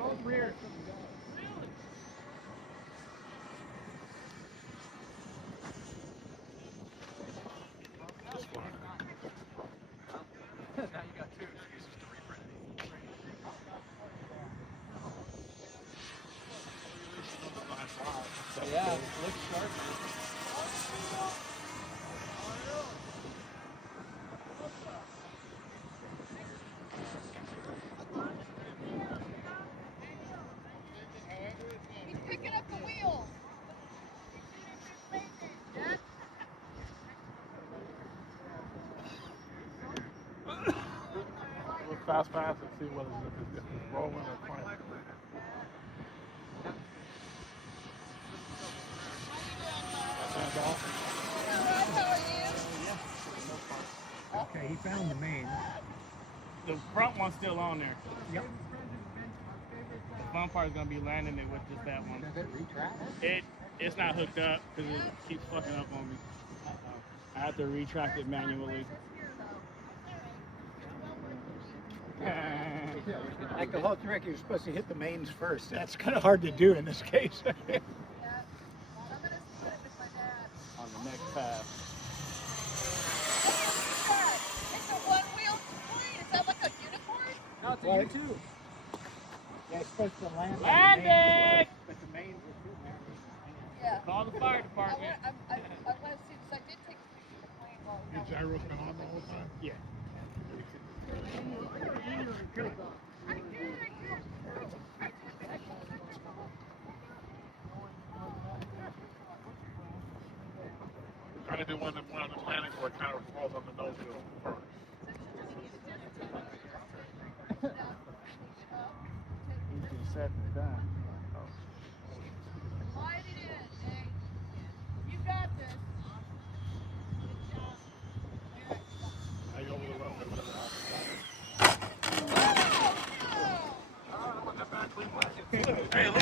Both rear. Now you got two excuses to reprint it. Yeah, it looks sharp. He's picking up the wheel. Look fast and see what if it's rolling or flying. Okay, he found the main. The front one's still on there. Yep. The fun part is gonna be landing it with just that one. Does it retract? It's not hooked up because it keeps fucking up on me. I have to retract it manually. Like the whole trick, you're supposed to hit the mains first. That's kind of hard to do in this case. I'm gonna split it with my dad. On the next pass. It's a one-wheel plane. Is that like a unicorn? No, it's a U2. Yeah, it's supposed to land. Landing! But the mains are too narrow. Yeah. Call the fire department. I want to see this. I did take a picture of the plane while Your gyro's been on the whole time? Yeah. Trying to do one of the landings where it kind of falls on the nose wheel first. He's been set and done. Slide it in, Jay. You got this. Now you over the road. Oh, no. Hey, look.